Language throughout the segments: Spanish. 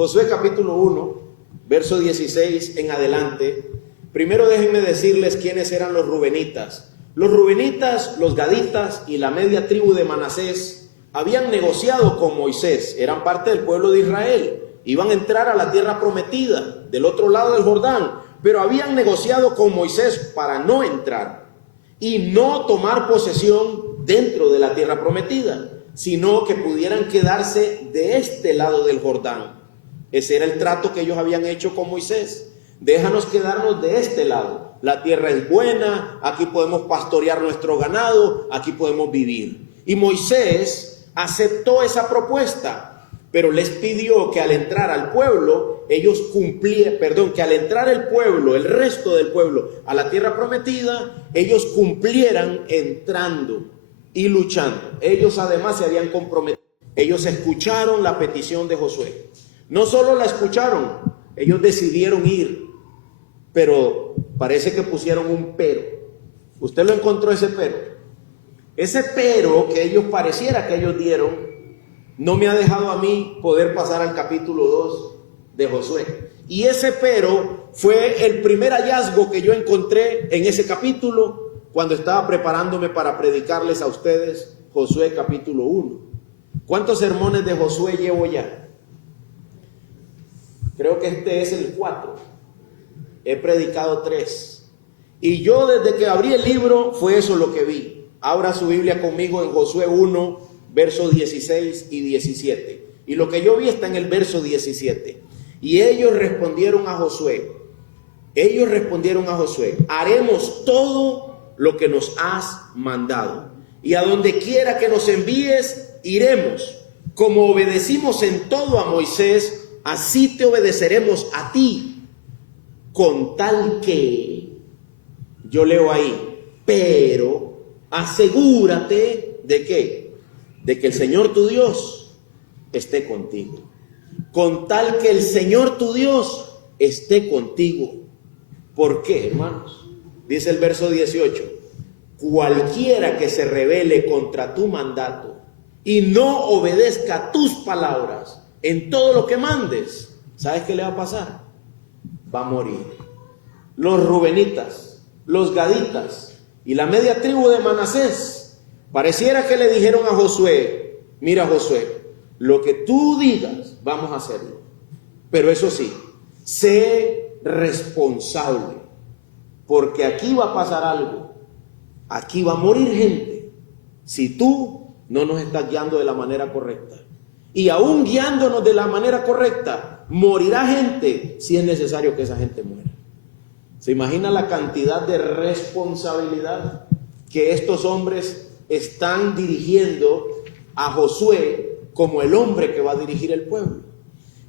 Josué capítulo 1, verso 16 en adelante. Primero déjenme decirles quiénes eran los rubenitas. Los rubenitas, los gaditas y la media tribu de Manasés habían negociado con Moisés, eran parte del pueblo de Israel, iban a entrar a la tierra prometida del otro lado del Jordán, pero habían negociado con Moisés para no entrar y no tomar posesión dentro de la tierra prometida, sino que pudieran quedarse de este lado del Jordán. Ese era el trato que ellos habían hecho con Moisés. Déjanos quedarnos de este lado. La tierra es buena, aquí podemos pastorear nuestro ganado, aquí podemos vivir. Y Moisés aceptó esa propuesta, pero les pidió que al entrar al pueblo, que al entrar el pueblo, el resto del pueblo, a la tierra prometida, ellos cumplieran entrando y luchando. Ellos además se habían comprometido. Ellos escucharon la petición de Josué. No solo la escucharon, ellos decidieron ir. Pero parece que pusieron un pero. ¿Usted lo encontró ese pero? Ese pero que ellos pareciera que ellos dieron no me ha dejado a mí poder pasar al capítulo 2 de Josué. Y ese pero fue el primer hallazgo que yo encontré en ese capítulo cuando estaba preparándome para predicarles a ustedes Josué capítulo 1. ¿Cuántos sermones de Josué llevo ya? Creo que este es el 4. He predicado 3. Y yo desde que abrí el libro fue eso lo que vi. Abra su Biblia conmigo en Josué 1, versos 16 y 17. Y lo que yo vi está en el verso 17. Y ellos respondieron a Josué. Haremos todo lo que nos has mandado. Y a donde quiera que nos envíes, iremos. Como obedecimos en todo a Moisés, así te obedeceremos a ti. Con tal que, yo leo ahí, pero asegúrate de ¿qué? De que el Señor tu Dios esté contigo. Con tal que el Señor tu Dios esté contigo. ¿Por qué, hermanos? Dice el verso 18, cualquiera que se rebele contra tu mandato y no obedezca tus palabras en todo lo que mandes, ¿sabes qué le va a pasar? Va a morir. Los rubenitas, los gaditas y la media tribu de Manasés pareciera que le dijeron a Josué, mira Josué, lo que tú digas vamos a hacerlo, pero eso sí, sé responsable, porque aquí va a pasar algo, aquí va a morir gente si tú no nos estás guiando de la manera correcta. Y aún guiándonos de la manera correcta, morirá gente si es necesario que esa gente muera. ¿Se imagina la cantidad de responsabilidad que estos hombres están dirigiendo a Josué como el hombre que va a dirigir el pueblo?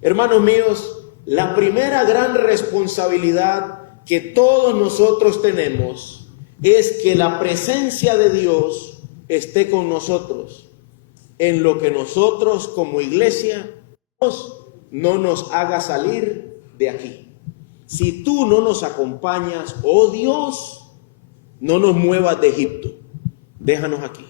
Hermanos míos, la primera gran responsabilidad que todos nosotros tenemos es que la presencia de Dios esté con nosotros en lo que nosotros como iglesia no nos haga salir de aquí. Si tú no nos acompañas, oh Dios, no nos muevas de Egipto, déjanos aquí.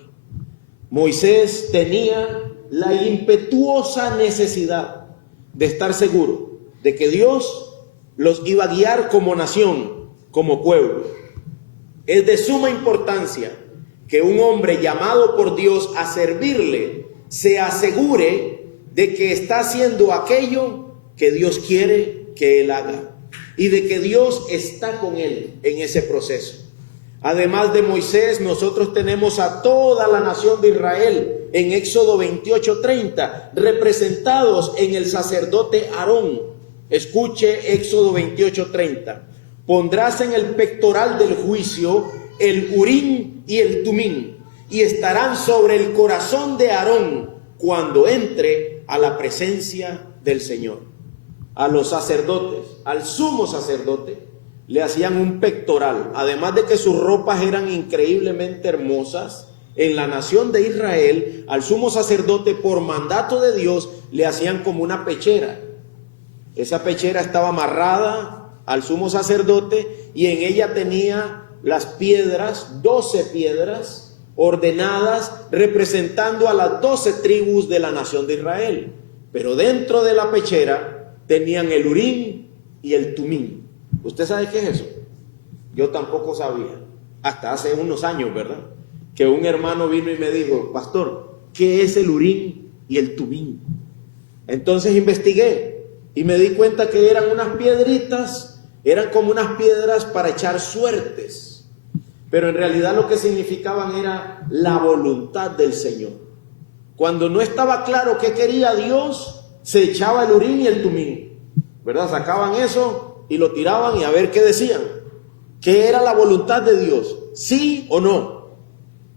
Moisés tenía la impetuosa necesidad de estar seguro de que Dios los iba a guiar como nación, como pueblo. Es de suma importancia que un hombre llamado por Dios a servirle se asegure de que está haciendo aquello que Dios quiere que él haga y de que Dios está con él en ese proceso. Además de Moisés, nosotros tenemos a toda la nación de Israel en Éxodo 28:30, representados en el sacerdote Aarón. Escuche Éxodo 28:30. Pondrás en el pectoral del juicio el Urim y el Tumim, y estarán sobre el corazón de Aarón cuando entre a la presencia del Señor. A los sacerdotes, al sumo sacerdote, le hacían un pectoral. Además de que sus ropas eran increíblemente hermosas, en la nación de Israel, al sumo sacerdote, por mandato de Dios, le hacían como una pechera. Esa pechera estaba amarrada al sumo sacerdote y en ella tenía las piedras, 12 piedras ordenadas, representando a las 12 tribus de la nación de Israel. Pero dentro de la pechera tenían el Urim y el Tumim. ¿Usted sabe qué es eso? Yo tampoco sabía, hasta hace unos años, ¿verdad? Que un hermano vino y me dijo: pastor, ¿qué es el Urim y el Tumim? Entonces investigué y me di cuenta que eran unas piedritas, eran como unas piedras para echar suertes, pero en realidad lo que significaban era la voluntad del Señor. Cuando no estaba claro qué quería Dios, se echaba el Urim y el Tumim, ¿verdad? Sacaban eso y lo tiraban y a ver qué decían. ¿Qué era la voluntad de Dios? ¿Sí o no?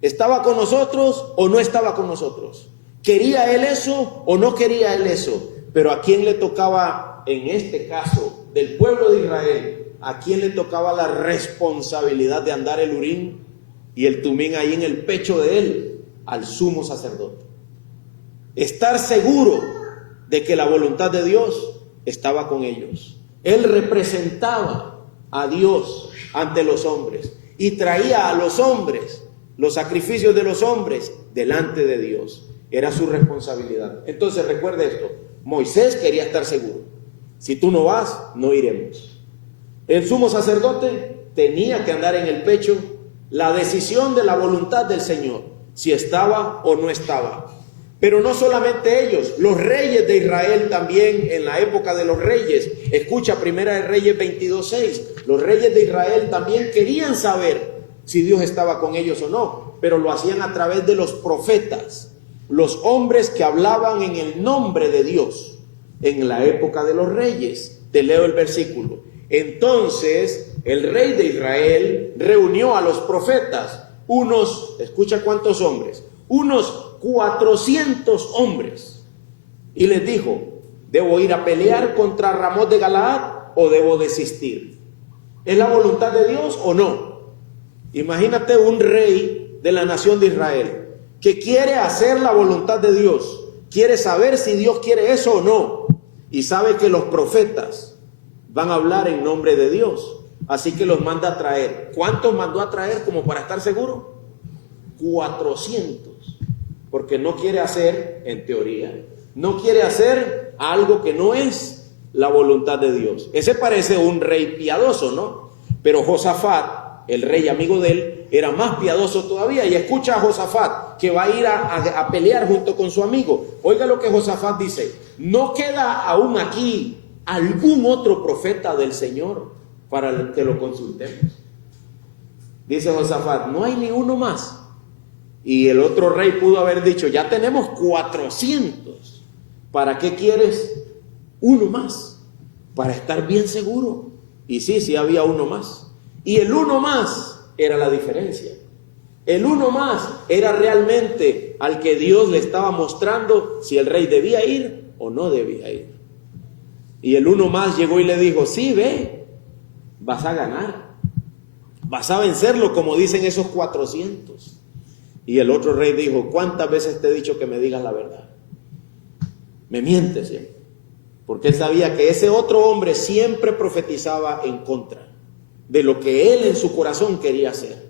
¿Estaba con nosotros o no estaba con nosotros? ¿Quería Él eso o no quería Él eso? Pero ¿a quién le tocaba, en este caso, del pueblo de Israel, a quién le tocaba la responsabilidad de andar el Urim y el Tumim ahí en el pecho de Él? Al sumo sacerdote. Estar seguro de que la voluntad de Dios estaba con ellos. Él representaba a Dios ante los hombres y traía a los hombres los sacrificios de los hombres delante de Dios. Era su responsabilidad. Entonces recuerde esto: Moisés quería estar seguro. Si tú no vas, no iremos. El sumo sacerdote tenía que andar en el pecho la decisión de la voluntad del Señor, si estaba o no estaba. Pero no solamente ellos, los reyes de Israel también, en la época de los reyes. Escucha Primera de Reyes 22:6. Los reyes de Israel también querían saber si Dios estaba con ellos o no, pero lo hacían a través de los profetas, los hombres que hablaban en el nombre de Dios. En la época de los reyes, te leo el versículo: entonces el rey de Israel reunió a los profetas, escucha cuántos hombres, unos 400 hombres, y les dijo: ¿debo ir a pelear contra Ramot de Galaad o debo desistir? ¿Es la voluntad de Dios o no? Imagínate un rey de la nación de Israel que quiere hacer la voluntad de Dios, quiere saber si Dios quiere eso o no, y sabe que los profetas van a hablar en nombre de Dios, así que los manda a traer. ¿Cuántos mandó a traer como para estar seguro? 400, porque no quiere hacer, en teoría, no quiere hacer algo que no es la voluntad de Dios. Ese parece un rey piadoso, ¿no? Pero Josafat, el rey amigo de él, era más piadoso todavía. Y escucha a Josafat, que va a ir a pelear junto con su amigo. Oiga lo que Josafat dice: ¿no queda aún aquí algún otro profeta del Señor para que lo consultemos? Dice Josafat: no hay ni uno más. Y el otro rey pudo haber dicho: ya tenemos 400, ¿para qué quieres uno más? Para estar bien seguro. Y sí había uno más. Y el uno más era la diferencia. El uno más era realmente al que Dios le estaba mostrando si el rey debía ir o no debía ir. Y el uno más llegó y le dijo: sí, ve, vas a ganar, vas a vencerlo, como dicen esos 400. Y el otro rey dijo: ¿cuántas veces te he dicho que me digas la verdad? Me mientes, ¿sí? Porque él sabía que ese otro hombre siempre profetizaba en contra de lo que él en su corazón quería hacer.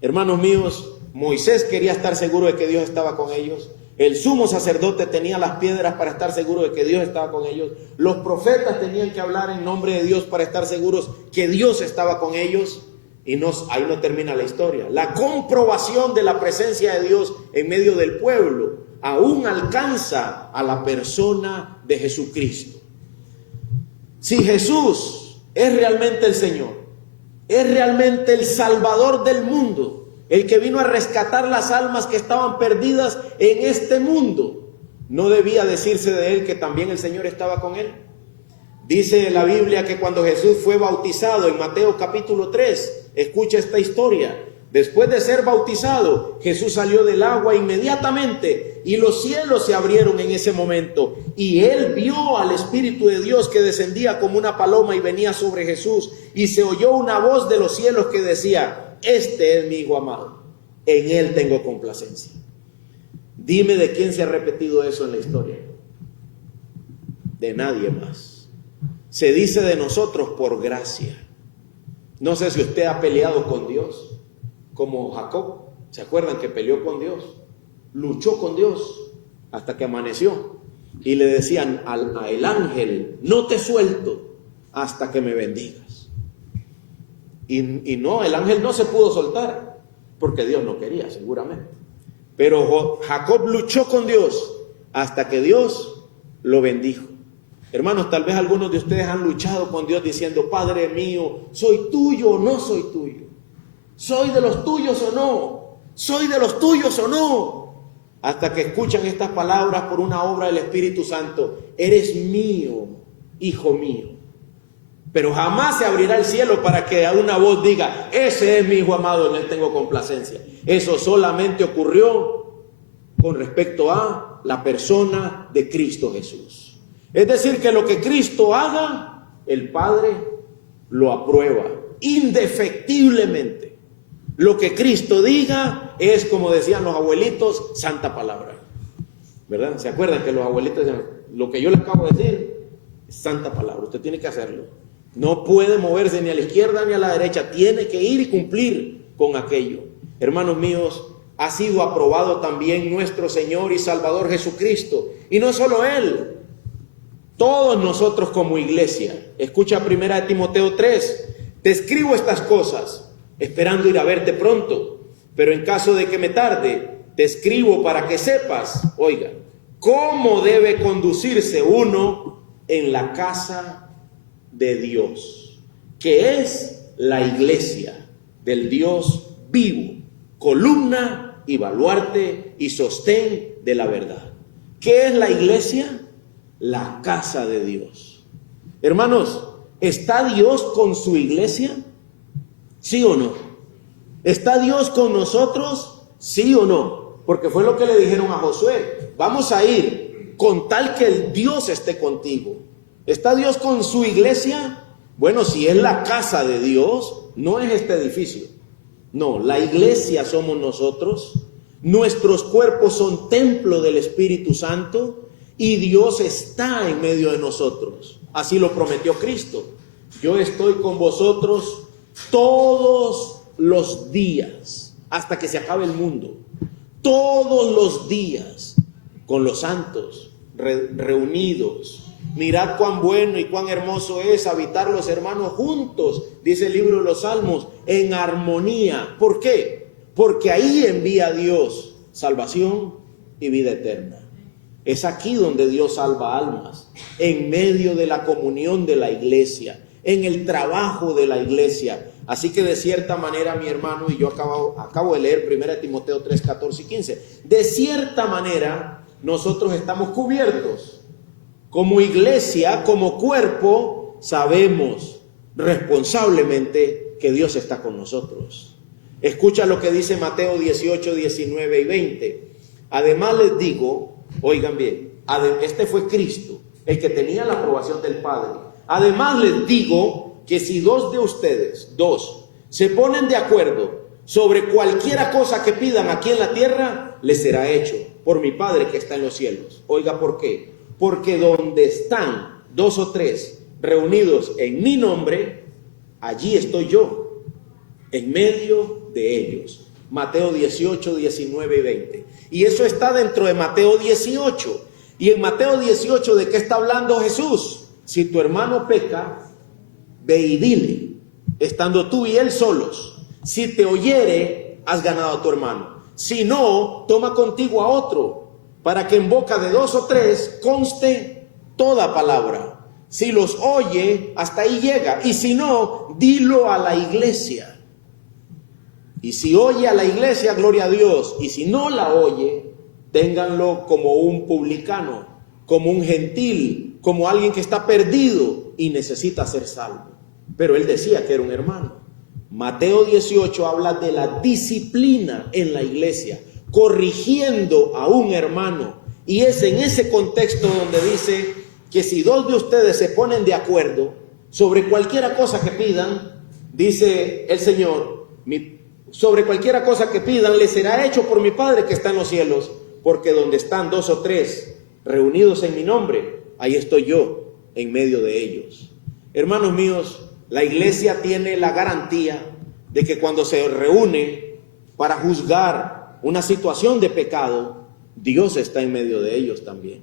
Hermanos míos, Moisés quería estar seguro de que Dios estaba con ellos. El sumo sacerdote tenía las piedras para estar seguro de que Dios estaba con ellos. Los profetas tenían que hablar en nombre de Dios para estar seguros que Dios estaba con ellos. Y ahí no termina la historia. La comprobación de la presencia de Dios en medio del pueblo aún alcanza a la persona de Jesucristo. Si Jesús es realmente el Señor, es realmente el Salvador del mundo, el que vino a rescatar las almas que estaban perdidas en este mundo, ¿no debía decirse de él que también el Señor estaba con él? Dice la Biblia que cuando Jesús fue bautizado en Mateo capítulo 3, escucha esta historia: después de ser bautizado, Jesús salió del agua inmediatamente y los cielos se abrieron en ese momento, y él vio al Espíritu de Dios que descendía como una paloma y venía sobre Jesús, y se oyó una voz de los cielos que decía: este es mi Hijo amado, en él tengo complacencia. Dime de quién se ha repetido eso en la historia. De nadie más. Se dice de nosotros por gracia. No sé si usted ha peleado con Dios, como Jacob. ¿Se acuerdan que peleó con Dios? Luchó con Dios hasta que amaneció. y le decían al ángel: no te suelto hasta que me bendigas. Y no, el ángel no se pudo soltar, porque Dios no quería, seguramente. Pero Jacob luchó con Dios hasta que Dios lo bendijo. Hermanos, tal vez algunos de ustedes han luchado con Dios diciendo: Padre mío, ¿soy tuyo o no soy tuyo? ¿Soy de los tuyos o no? ¿Soy de los tuyos o no? Hasta que escuchan estas palabras por una obra del Espíritu Santo: eres mío, hijo mío. Pero jamás se abrirá el cielo para que una voz diga: ese es mi hijo amado, en él tengo complacencia. Eso solamente ocurrió con respecto a la persona de Cristo Jesús. Es decir, que lo que Cristo haga, el Padre lo aprueba indefectiblemente. Lo que Cristo diga es, como decían los abuelitos, santa palabra. ¿Verdad? ¿Se acuerdan que los abuelitos decían: lo que yo le acabo de decir es santa palabra, usted tiene que hacerlo? No puede moverse ni a la izquierda ni a la derecha, tiene que ir y cumplir con aquello. Hermanos míos, ha sido aprobado también nuestro Señor y Salvador Jesucristo. Y no solo Él, todos nosotros como iglesia. Escucha 1 Timoteo 3: te escribo estas cosas esperando ir a verte pronto, pero en caso de que me tarde, te escribo para que sepas, oiga, cómo debe conducirse uno en la casa de Dios, que es la iglesia del Dios vivo, columna y baluarte y sostén de la verdad. ¿Qué es la iglesia? La casa de Dios. Hermanos, ¿está Dios con su iglesia? ¿Sí o no? ¿Está Dios con nosotros? ¿Sí o no? Porque fue lo que le dijeron a Josué: vamos a ir con tal que el Dios esté contigo. ¿Está Dios con su iglesia? Bueno, si es la casa de Dios, no es este edificio. No, la iglesia somos nosotros. Nuestros cuerpos son templo del Espíritu Santo y Dios está en medio de nosotros. Así lo prometió Cristo: yo estoy con vosotros todos los días hasta que se acabe el mundo. Todos los días con los santos reunidos. Mirad cuán bueno y cuán hermoso es habitar los hermanos juntos, dice el libro de los Salmos, en armonía. ¿Por qué? Porque ahí envía Dios salvación y vida eterna. Es aquí donde Dios salva almas, en medio de la comunión de la iglesia, en el trabajo de la iglesia. Así que de cierta manera, mi hermano, y yo acabo de leer 1 Timoteo 3, 14 y 15, de cierta manera nosotros estamos cubiertos. Como iglesia, como cuerpo, sabemos responsablemente que Dios está con nosotros. Escucha lo que dice Mateo 18, 19 y 20. Además les digo, oigan bien, este fue Cristo, el que tenía la aprobación del Padre. Además les digo que si dos de ustedes, se ponen de acuerdo sobre cualquiera cosa que pidan aquí en la tierra, les será hecho por mi Padre que está en los cielos. Oiga, ¿por qué? Porque donde están 2 o 3 reunidos en mi nombre, allí estoy yo, en medio de ellos. Mateo 18, 19 y 20. Y eso está dentro de Mateo 18. Y en Mateo 18, ¿de qué está hablando Jesús? Si tu hermano peca, ve y dile, estando tú y él solos. Si te oyere, has ganado a tu hermano. Si no, toma contigo a otro, para que en boca de 2 o 3 conste toda palabra. Si los oye, hasta ahí llega. Y si no, dilo a la iglesia. Y si oye a la iglesia, gloria a Dios. Y si no la oye, ténganlo como un publicano, como un gentil, como alguien que está perdido y necesita ser salvo. Pero él decía que era un hermano. Mateo 18 habla de la disciplina en la iglesia, corrigiendo a un hermano. Y es en ese contexto donde dice que si 2 de ustedes se ponen de acuerdo sobre cualquiera cosa que pidan, dice el Señor, sobre cualquiera cosa que pidan les será hecho por mi Padre que está en los cielos, porque donde están 2 o 3 reunidos en mi nombre, ahí estoy yo en medio de ellos. Hermanos míos, la iglesia tiene la garantía de que cuando se reúne para juzgar una situación de pecado, Dios está en medio de ellos también.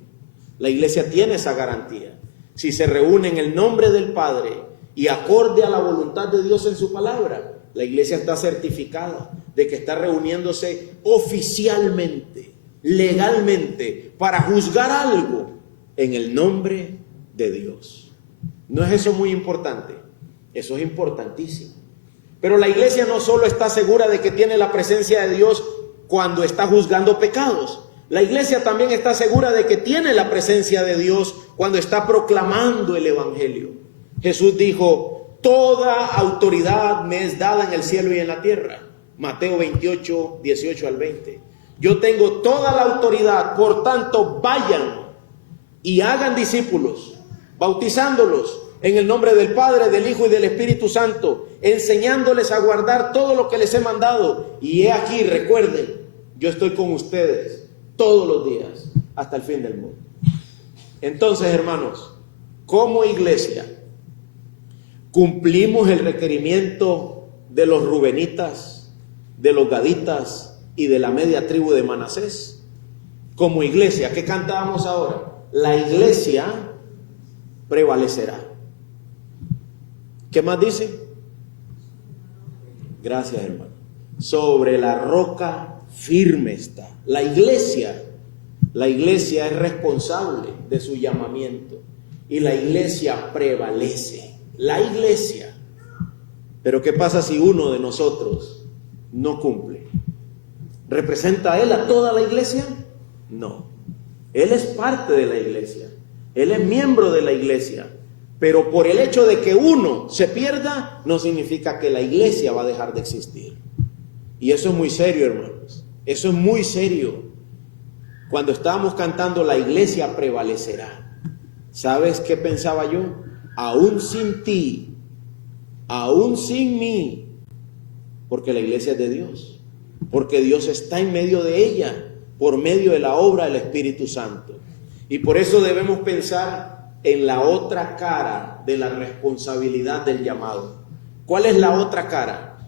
La iglesia tiene esa garantía. Si se reúne en el nombre del Padre y acorde a la voluntad de Dios en su palabra, la iglesia está certificada de que está reuniéndose oficialmente, legalmente, para juzgar algo en el nombre de Dios. ¿No es eso muy importante? Eso es importantísimo. Pero la iglesia no solo está segura de que tiene la presencia de Dios cuando está juzgando pecados. La iglesia también está segura de que tiene la presencia de Dios cuando está proclamando el evangelio. Jesús dijo: toda autoridad me es dada en el cielo y en la tierra. Mateo 28, 18 al 20. Yo tengo toda la autoridad, por tanto vayan y hagan discípulos, bautizándolos en el nombre del Padre, del Hijo y del Espíritu Santo, enseñándoles a guardar todo lo que les he mandado. Y he aquí, recuerden, yo estoy con ustedes todos los días hasta el fin del mundo. Entonces, hermanos, como iglesia, cumplimos el requerimiento de los rubenitas, de los gaditas y de la media tribu de Manasés. Como iglesia, ¿qué cantábamos ahora? La iglesia prevalecerá. ¿Qué más dice? Gracias, hermano. Sobre la roca firme está. La iglesia es responsable de su llamamiento y la iglesia prevalece. La iglesia. Pero ¿qué pasa si uno de nosotros no cumple? ¿Representa él a toda la iglesia? No. Él es parte de la iglesia. Él es miembro de la iglesia. Pero por el hecho de que uno se pierda, no significa que la iglesia va a dejar de existir. Y eso es muy serio, hermanos. Eso es muy serio. Cuando estábamos cantando la iglesia prevalecerá, ¿sabes qué pensaba yo? Aún sin ti, aún sin mí, porque la iglesia es de Dios, porque Dios está en medio de ella, por medio de la obra del Espíritu Santo. Y por eso debemos pensar en la otra cara de la responsabilidad del llamado. ¿Cuál es la otra cara?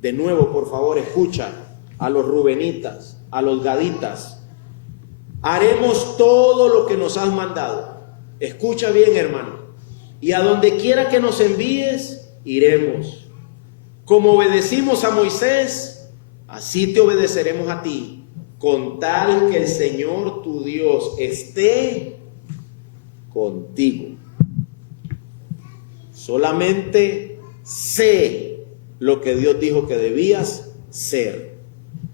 De nuevo, por favor, escucha a los rubenitas, a los gaditas. Haremos todo lo que nos has mandado. Escucha bien, hermano. Y a donde quiera que nos envíes, iremos. Como obedecimos a Moisés, así te obedeceremos a ti, con tal que el Señor tu Dios esté contigo. Solamente sé lo que Dios dijo que debías ser.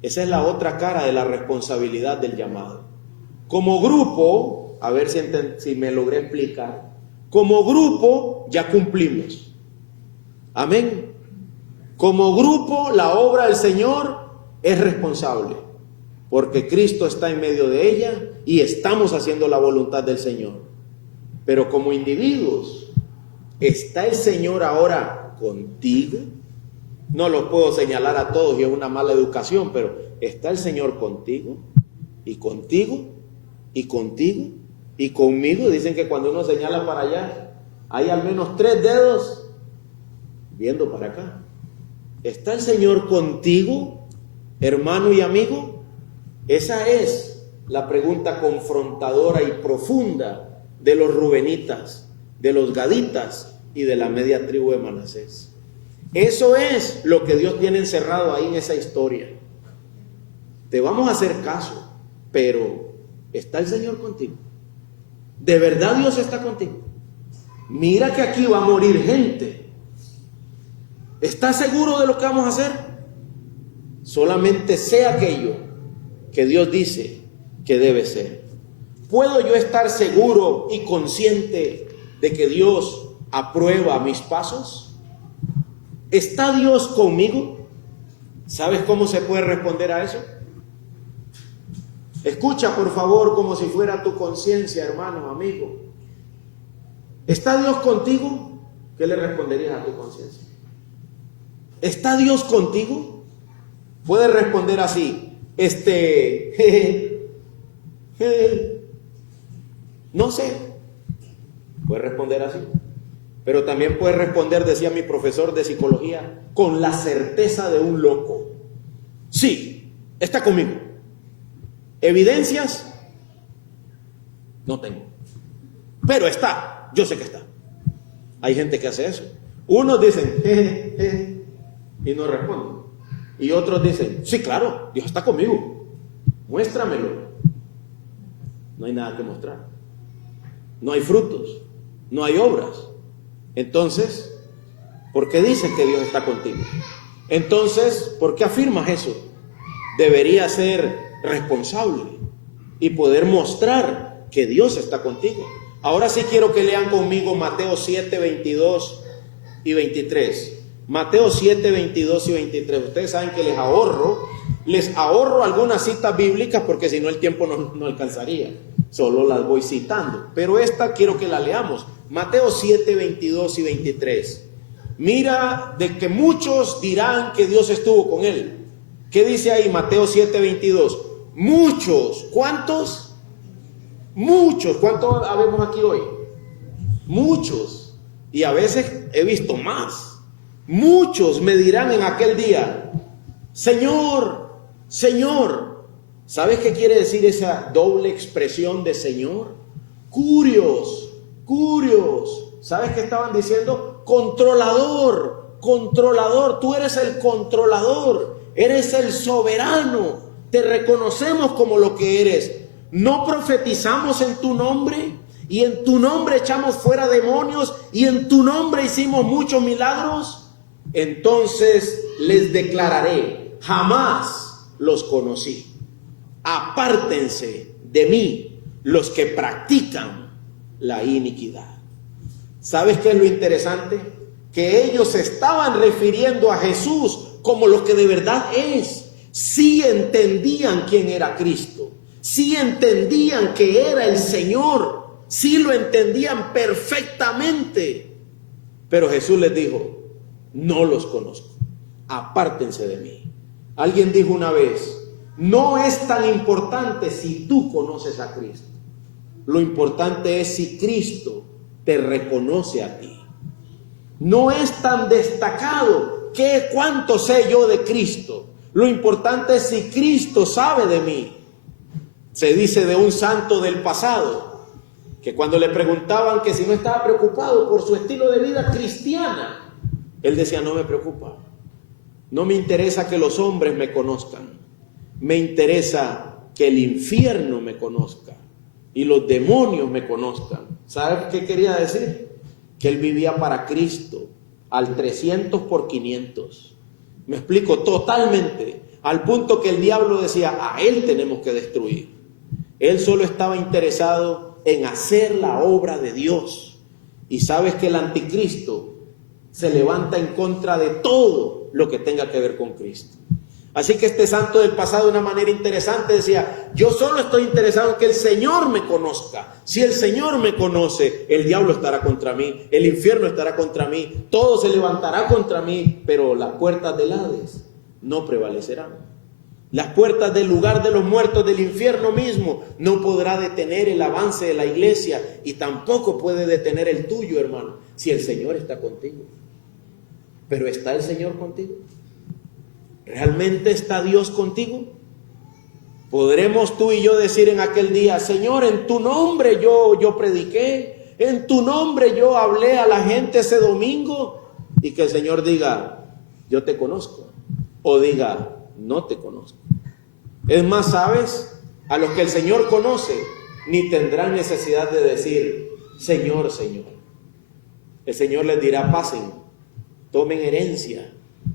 Esa es la otra cara de la responsabilidad del llamado. Como grupo, a ver si me logré explicar, como grupo ya cumplimos. Amén. Como grupo, la obra del Señor es responsable, porque Cristo está en medio de ella y estamos haciendo la voluntad del Señor. Pero como individuos, ¿está el Señor ahora contigo? No los puedo señalar a todos y es una mala educación, pero ¿está el Señor contigo? ¿Y contigo? ¿Y contigo? ¿Y conmigo? Dicen que cuando uno señala para allá, hay al menos 3 dedos viendo para acá. ¿Está el Señor contigo, hermano y amigo? Esa es la pregunta confrontadora y profunda de los rubenitas, de los gaditas y de la media tribu de Manasés. Eso es lo que Dios tiene encerrado ahí en esa historia. Te vamos a hacer caso, pero ¿está el Señor contigo? ¿De verdad Dios está contigo? Mira que aquí va a morir gente. ¿Estás seguro de lo que vamos a hacer? Solamente sé aquello que Dios dice que debe ser. ¿Puedo yo estar seguro y consciente de que Dios aprueba mis pasos? ¿Está Dios conmigo? ¿Sabes cómo se puede responder a eso? Escucha, por favor, como si fuera tu conciencia, hermano, amigo. ¿Está Dios contigo? ¿Qué le responderías a tu conciencia? ¿Está Dios contigo? Puedes responder así, no sé. Puedes responder así. Pero también puedes responder, decía mi profesor de psicología, con la certeza de un loco. Sí, está conmigo. ¿Evidencias? No tengo. pero está, yo sé que está. Hay gente que hace eso. Unos dicen, y no responden. Y otros dicen, sí, claro, Dios está conmigo, muéstramelo. No hay nada que mostrar. No hay frutos, no hay obras. Entonces, ¿por qué dices que Dios está contigo? Entonces, ¿por qué afirmas eso? Debería ser responsable y poder mostrar que Dios está contigo. Ahora sí quiero que lean conmigo Mateo 7, 22 y 23. Mateo 7, 22 y 23. Ustedes saben que les ahorro algunas citas bíblicas porque si no el tiempo no alcanzaría. Solo las voy citando. Pero esta quiero que la leamos. Mateo 7, 22 y 23. Mira de que muchos dirán que Dios estuvo con él. ¿Qué dice ahí Mateo 7, 22? Muchos. ¿Cuántos? Muchos. ¿Cuántos habemos aquí hoy? Muchos. Y a veces he visto más. Muchos me dirán en aquel día, Señor, Señor. ¿Sabes qué quiere decir esa doble expresión de Señor? Curios, curios. ¿Sabes qué estaban diciendo? Controlador, controlador. Tú eres el controlador, eres el soberano. Te reconocemos como lo que eres. No profetizamos en tu nombre y en tu nombre echamos fuera demonios y en tu nombre hicimos muchos milagros. Entonces les declararé, jamás los conocí. Apártense de mí los que practican la iniquidad. ¿Sabes qué es lo interesante? Que ellos se estaban refiriendo a Jesús como lo que de verdad es. Sí entendían quién era Cristo. Sí entendían que era el Señor. Sí lo entendían perfectamente. Pero Jesús les dijo, no los conozco. Apártense de mí. Alguien dijo una vez, no es tan importante si tú conoces a Cristo. Lo importante es si Cristo te reconoce a ti. No es tan destacado que cuánto sé yo de Cristo. Lo importante es si Cristo sabe de mí. Se dice de un santo del pasado que cuando le preguntaban que si no estaba preocupado por su estilo de vida cristiana, él decía, no me preocupa. No me interesa que los hombres me conozcan. Me interesa que el infierno me conozca y los demonios me conozcan. ¿Sabes qué quería decir? Que él vivía para Cristo al 300 por 500. Me explico totalmente, al punto que el diablo decía, a él tenemos que destruir. Él solo estaba interesado en hacer la obra de Dios. Y sabes que el anticristo se levanta en contra de todo lo que tenga que ver con Cristo. Así que este santo del pasado de una manera interesante decía, yo solo estoy interesado en que el Señor me conozca. Si el Señor me conoce, el diablo estará contra mí, el infierno estará contra mí, todo se levantará contra mí, pero las puertas del Hades no prevalecerán. Las puertas del lugar de los muertos, del infierno mismo, no podrá detener el avance de la iglesia y tampoco puede detener el tuyo, hermano, si el Señor está contigo. Pero ¿está el Señor contigo? ¿Realmente está Dios contigo? ¿Podremos tú y yo decir en aquel día, Señor, en tu nombre yo prediqué, en tu nombre yo hablé a la gente ese domingo? Y que el Señor diga, yo te conozco, o diga, no te conozco. Es más, ¿sabes? A los que el Señor conoce, ni tendrán necesidad de decir, Señor, Señor. El Señor les dirá, pasen, tomen herencia.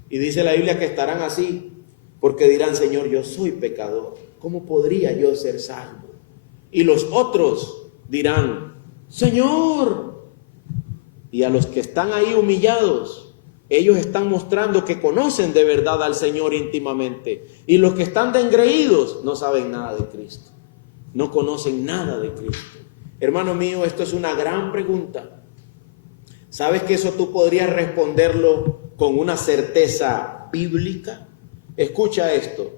Y dice la Biblia que estarán así, porque dirán, Señor, yo soy pecador, ¿cómo podría yo ser salvo? Y los otros dirán, Señor. Y a los que están ahí humillados, ellos están mostrando que conocen de verdad al Señor íntimamente. Y los que están de engreídos no saben nada de Cristo, no conocen nada de Cristo. Hermano mío, esto es una gran pregunta. ¿Sabes que eso tú podrías responderlo con una certeza bíblica? Escucha esto.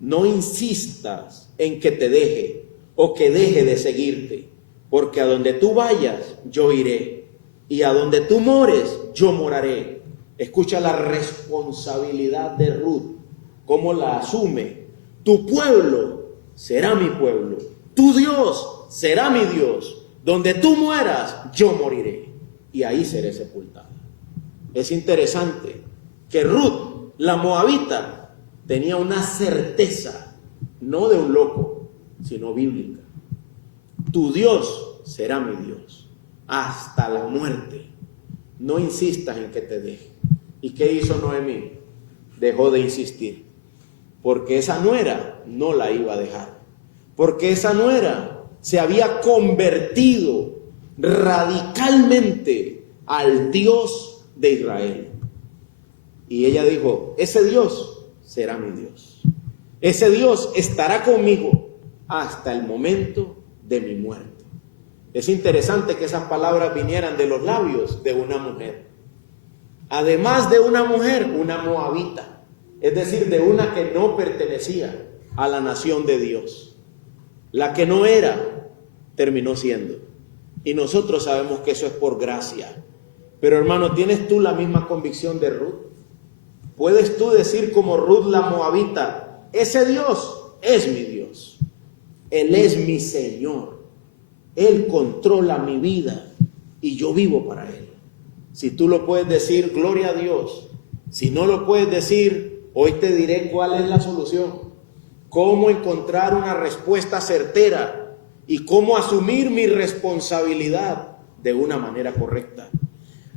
No insistas en que te deje o que deje de seguirte, porque a donde tú vayas, yo iré, y a donde tú mores, yo moraré. Escucha la responsabilidad de Ruth, cómo la asume. Tu pueblo será mi pueblo, tu Dios será mi Dios. Donde tú mueras, yo moriré, y ahí seré sepultada. Es interesante que Ruth, la moabita, tenía una certeza, no de un loco, sino bíblica. Tu Dios será mi Dios, hasta la muerte. No insistas en que te deje. ¿Y qué hizo Noemí? Dejó de insistir, porque esa nuera no la iba a dejar, porque esa nuera se había convertido radicalmente al Dios de Israel. Y ella dijo, ese Dios será mi Dios. Ese Dios estará conmigo hasta el momento de mi muerte. Es interesante que esas palabras vinieran de los labios de una mujer. Además de una mujer, una moabita. Es decir, de una que no pertenecía a la nación de Dios. La que no era, terminó siendo. Y nosotros sabemos que eso es por gracia. Pero hermano, ¿tienes tú la misma convicción de Ruth? ¿Puedes tú decir como Ruth la moabita, ese Dios es mi Dios? Él es mi Señor. Él controla mi vida y yo vivo para Él. Si tú lo puedes decir, gloria a Dios. Si no lo puedes decir, hoy te diré cuál es la solución. Cómo encontrar una respuesta certera y cómo asumir mi responsabilidad de una manera correcta.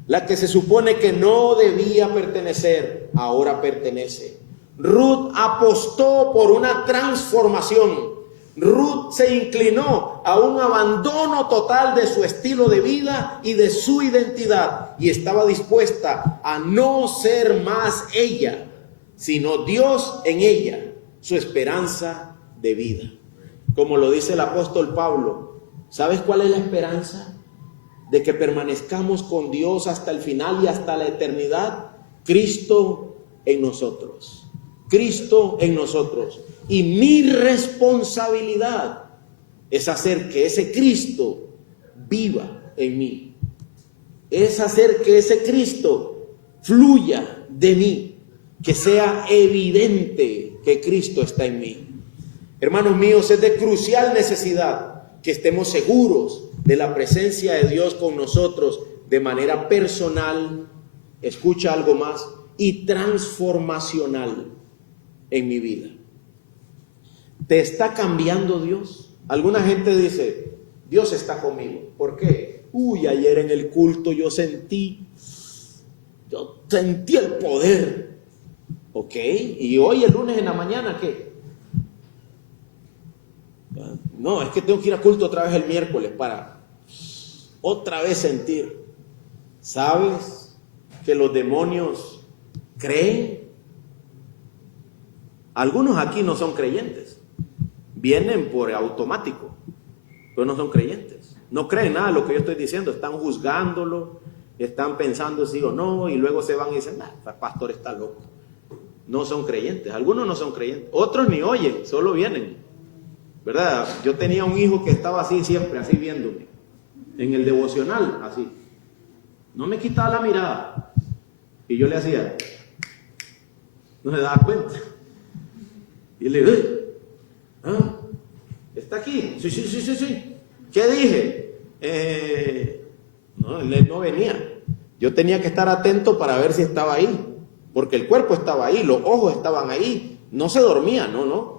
La que se supone que no debía pertenecer, ahora pertenece. Ruth apostó por una transformación. Ruth se inclinó a un abandono total de su estilo de vida y de su identidad, y estaba dispuesta a no ser más ella, sino Dios en ella, su esperanza de vida. Como lo dice el apóstol Pablo, ¿sabes cuál es la esperanza? De que permanezcamos con Dios hasta el final y hasta la eternidad. Cristo en nosotros. Cristo en nosotros. Y mi responsabilidad es hacer que ese Cristo viva en mí. Es hacer que ese Cristo fluya de mí. Que sea evidente que Cristo está en mí. Hermanos míos, es de crucial necesidad que estemos seguros de la presencia de Dios con nosotros de manera personal, escucha algo más, y transformacional en mi vida. ¿Te está cambiando Dios? Alguna gente dice, Dios está conmigo. ¿Por qué? Ayer en el culto yo sentí el poder. Ok, y hoy el lunes en la mañana, ¿qué? No, es que tengo que ir a culto otra vez el miércoles para otra vez sentir. ¿Sabes que los demonios creen? Algunos aquí no son creyentes. Vienen por automático, pero no son creyentes. No creen nada de lo que yo estoy diciendo. Están juzgándolo, están pensando sí o no, y luego se van y dicen, el pastor está loco. No son creyentes. Algunos no son creyentes. Otros ni oyen, solo vienen. ¿Verdad? Yo tenía un hijo que estaba así siempre, así viéndome. En el devocional, así. No me quitaba la mirada. Y yo le hacía. No se daba cuenta. Y le digo, ¿está aquí? Sí. ¿Qué dije? No, él no venía. Yo tenía que estar atento para ver si estaba ahí. Porque el cuerpo estaba ahí, los ojos estaban ahí. No se dormía, no.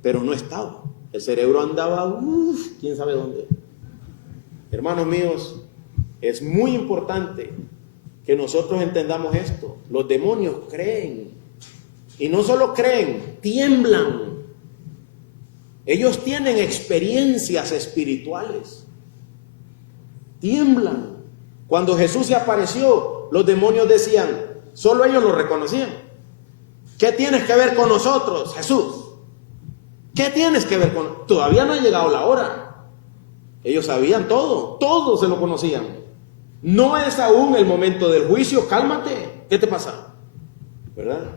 Pero no estaba. El cerebro andaba, quién sabe dónde. Hermanos míos, es muy importante que nosotros entendamos esto. Los demonios creen. Y no solo creen, tiemblan. Ellos tienen experiencias espirituales. Tiemblan. Cuando Jesús se apareció, los demonios decían, solo ellos lo reconocían. ¿Qué tienes que ver con nosotros, Jesús? ¿Qué tienes que ver con...? Todavía no ha llegado la hora. Ellos sabían todo se lo conocían. No es aún el momento del juicio, cálmate. ¿Qué te pasa? ¿Verdad?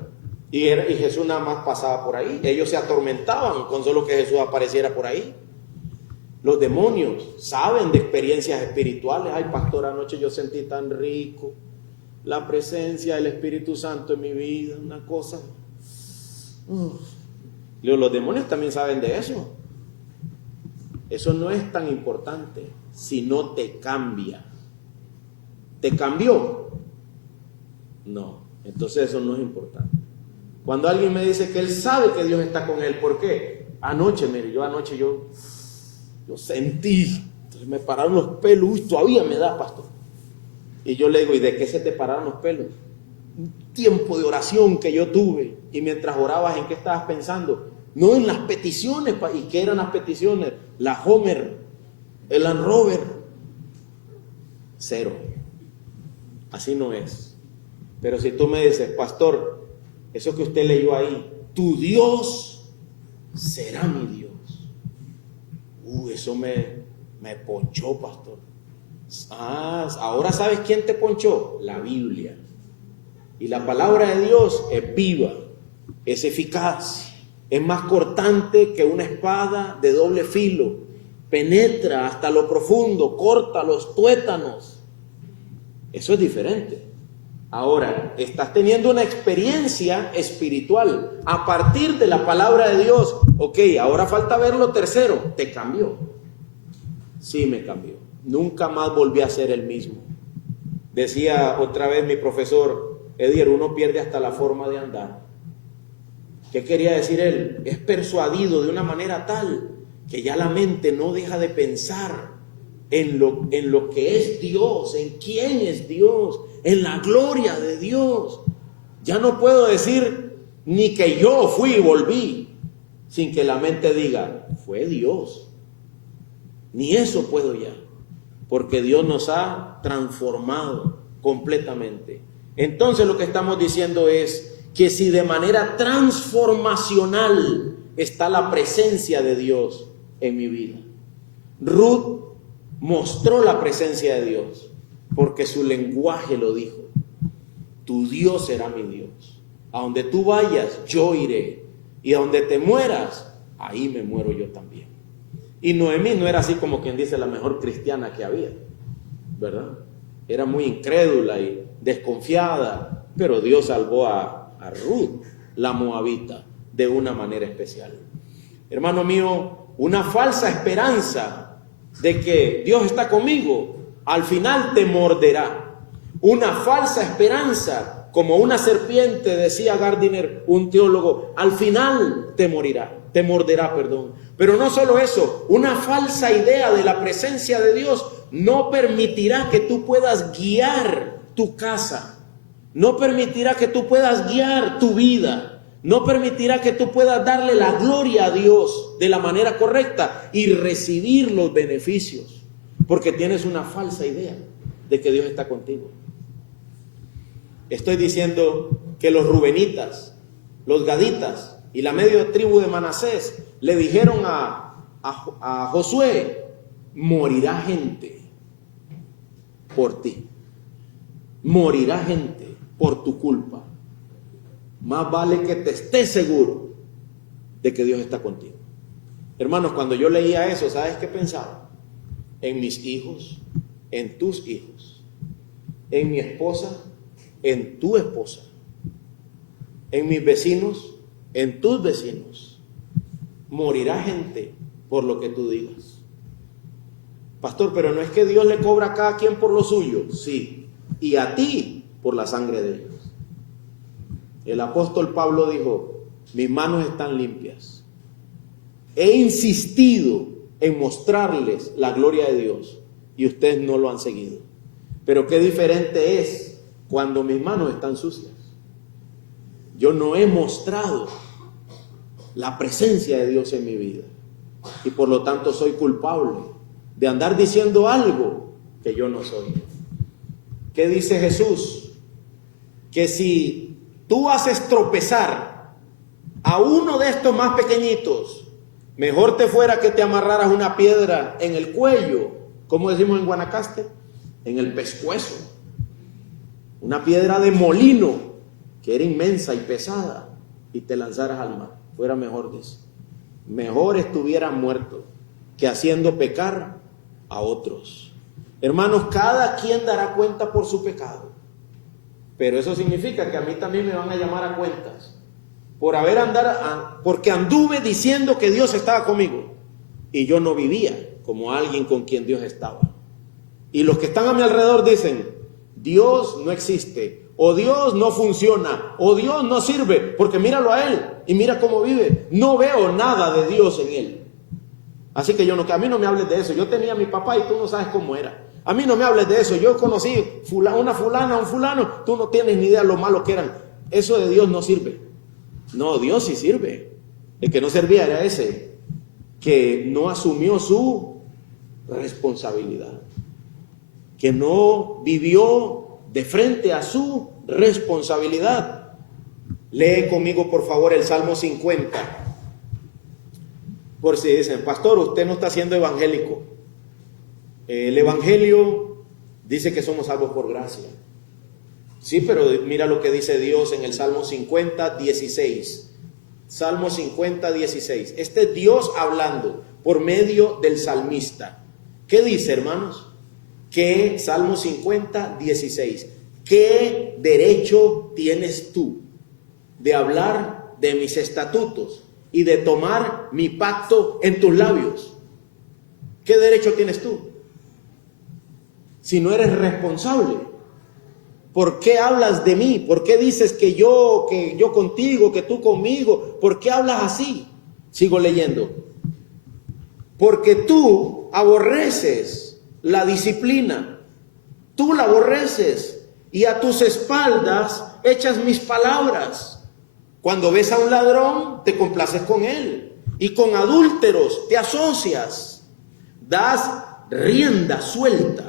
Y Jesús nada más pasaba por ahí. Ellos se atormentaban con solo que Jesús apareciera por ahí. Los demonios saben de experiencias espirituales. Ay, pastor, anoche yo sentí tan rico la presencia del Espíritu Santo en mi vida, una cosa. Los demonios también saben de eso. Eso no es tan importante. si no te cambia. ¿Te cambió? No, entonces eso no es importante. Cuando alguien me dice que él sabe que Dios está con él, ¿por qué? Anoche yo sentí, entonces me pararon los pelos, uy, todavía me da, pastor. Y yo le digo, ¿y de qué se te pararon los pelos? Un tiempo de oración que yo tuve, y mientras orabas, ¿en qué estabas pensando? No, en las peticiones. ¿Y qué eran las peticiones? La Homer, el Land Rover. Cero. Así no es. Pero si tú me dices, pastor, eso que usted leyó ahí, tu Dios será mi Dios. Eso me ponchó, pastor. Ahora sabes quién te ponchó. La Biblia. Y la palabra de Dios es viva, es eficaz, es más cortante que una espada de doble filo. Penetra hasta lo profundo, corta los tuétanos. Eso es diferente. Ahora, estás teniendo una experiencia espiritual a partir de la palabra de Dios. Ok, ahora falta ver lo tercero. ¿Te cambió? Sí, me cambió. Nunca más volví a ser el mismo. Decía otra vez mi profesor, Edier, uno pierde hasta la forma de andar. ¿Qué quería decir él? Es persuadido de una manera tal que ya la mente no deja de pensar en lo que es Dios, en quién es Dios, en la gloria de Dios. Ya no puedo decir ni que yo fui y volví sin que la mente diga, fue Dios. Ni eso puedo ya, porque Dios nos ha transformado completamente. Entonces lo que estamos diciendo es que si de manera transformacional está la presencia de Dios en mi vida. Ruth mostró la presencia de Dios porque su lenguaje lo dijo. Tu Dios será mi Dios. A donde tú vayas, yo iré. Y a donde te mueras, ahí me muero yo también. Y Noemí no era así como quien dice la mejor cristiana que había, ¿verdad? Era muy incrédula y desconfiada, pero Dios salvó a Ruth, la moabita, de una manera especial. Hermano mío, una falsa esperanza de que Dios está conmigo, al final te morderá. Una falsa esperanza, como una serpiente, decía Gardiner, un teólogo, al final te morderá. Pero no solo eso, una falsa idea de la presencia de Dios no permitirá que tú puedas guiar tu casa, no permitirá que tú puedas guiar tu vida, no permitirá que tú puedas darle la gloria a Dios de la manera correcta y recibir los beneficios, porque tienes una falsa idea de que Dios está contigo. Estoy diciendo que los rubenitas, los gaditas y la media tribu de Manasés le dijeron a Josué, morirá gente por ti, morirá gente por tu culpa. Más vale que te estés seguro de que Dios está contigo. Hermanos, cuando yo leía eso, ¿sabes qué pensaba? En mis hijos, en tus hijos, en mi esposa, en tu esposa, en mis vecinos, en tus vecinos. Morirá gente por lo que tú digas. Pastor, pero no es que Dios le cobra a cada quien por lo suyo. Sí, y a ti por la sangre de ellos. El apóstol Pablo dijo, mis manos están limpias. He insistido en mostrarles la gloria de Dios y ustedes no lo han seguido. Pero qué diferente es cuando mis manos están sucias. Yo no he mostrado la presencia de Dios en mi vida y por lo tanto soy culpable de andar diciendo algo que yo no soy. ¿Qué dice Jesús? Que si tú haces tropezar a uno de estos más pequeñitos, mejor te fuera que te amarraras una piedra en el cuello, como decimos en Guanacaste, en el pescuezo, una piedra de molino que era inmensa y pesada, y te lanzaras al mar. Fuera mejor de eso. Mejor estuvieras muerto que haciendo pecar a otros. Hermanos, cada quien dará cuenta por su pecado, pero eso significa que a mí también me van a llamar a cuentas porque anduve diciendo que Dios estaba conmigo y yo no vivía como alguien con quien Dios estaba. Y los que están a mi alrededor dicen, Dios no existe, o Dios no funciona, o Dios no sirve, porque míralo a él y mira cómo vive. No veo nada de Dios en él. Así que a mí no me hables de eso. Yo tenía a mi papá y tú no sabes cómo era. A mí no me hables de eso. Yo conocí una fulana, un fulano, tú no tienes ni idea lo malo que eran. Eso de Dios no sirve. No, Dios sí sirve. El que no servía era ese, que no asumió su responsabilidad, que no vivió de frente a su responsabilidad. Lee conmigo, por favor, el Salmo 50. Por si dicen, pastor, usted no está siendo evangélico. El evangelio dice que somos salvos por gracia. Sí, pero mira lo que dice Dios en el Salmo 50, 16. Salmo 50, 16. Este es Dios hablando por medio del salmista. ¿Qué dice, hermanos? Que Salmo 50, 16. ¿Qué derecho tienes tú de hablar de mis estatutos y de tomar mi pacto en tus labios? ¿Qué derecho tienes tú? Si no eres responsable, ¿por qué hablas de mí? ¿Por qué dices que yo contigo, que tú conmigo? ¿Por qué hablas así? Sigo leyendo. Porque tú aborreces la disciplina, tú la aborreces y a tus espaldas echas mis palabras. Cuando ves a un ladrón, te complaces con él, y con adúlteros te asocias, das rienda suelta.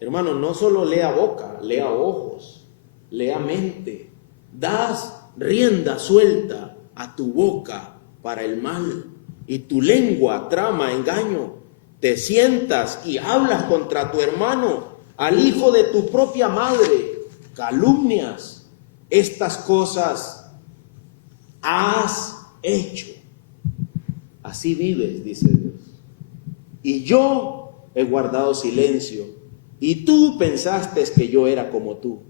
Hermano, no solo lea boca, lea ojos, lea mente. Das rienda suelta a tu boca para el mal, y tu lengua trama engaño. Te sientas y hablas contra tu hermano, al hijo de tu propia madre, calumnias. Estas cosas has hecho. Así vives, dice Dios. Y yo he guardado silencio, y tú pensaste que yo era como tú.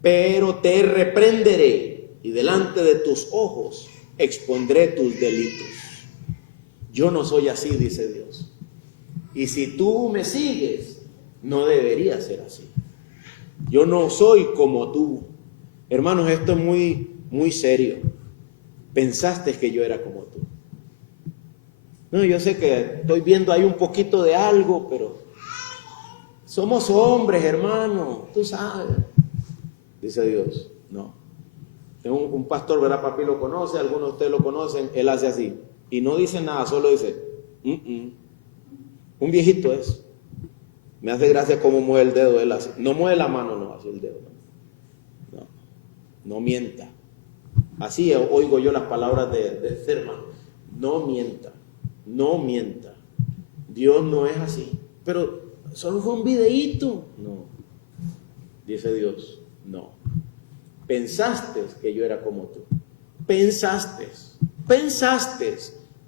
Pero te reprenderé, y delante de tus ojos expondré tus delitos. Yo no soy así, dice Dios. Y si tú me sigues, no debería ser así. Yo no soy como tú. Hermanos, esto es muy, muy serio. Pensaste que yo era como tú. No, yo sé que estoy viendo ahí un poquito de algo, pero somos hombres, hermano, tú sabes. Dice Dios, no. Tengo un pastor, ¿verdad? Papi lo conoce, algunos de ustedes lo conocen, él hace así. Y no dice nada, solo dice, Un viejito es. Me hace gracia cómo mueve el dedo, él así. No mueve la mano, no, así el dedo. No mienta. Así oigo yo las palabras de este hermano. No mienta, no mienta. Dios no es así. Pero solo fue un videíto. No. Dice Dios, no. Pensaste que yo era como tú. Pensaste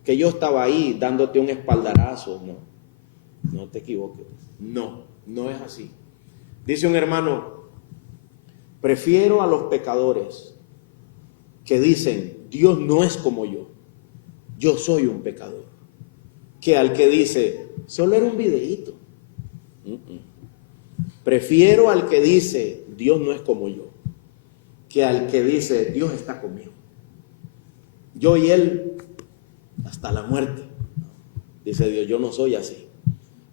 que yo estaba ahí dándote un espaldarazo. No te equivoques. No es así. Dice un hermano, prefiero a los pecadores que dicen, Dios no es como yo soy un pecador, que al que dice, solo era un videíto. Prefiero al que dice, Dios no es como yo, que al que dice, Dios está conmigo. Yo y él hasta la muerte. Dice Dios, yo no soy así.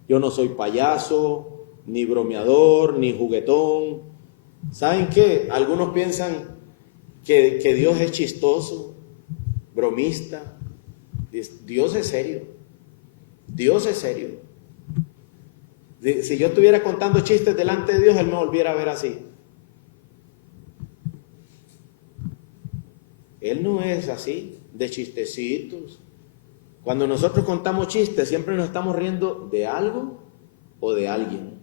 Yo no soy payaso, ni bromeador, ni juguetón. ¿Saben qué? Algunos piensan que Dios es chistoso, bromista. Dios es serio. Dios es serio. Si yo estuviera contando chistes delante de Dios, Él me volviera a ver así. Él no es así, de chistecitos. Cuando nosotros contamos chistes, siempre nos estamos riendo de algo o de alguien.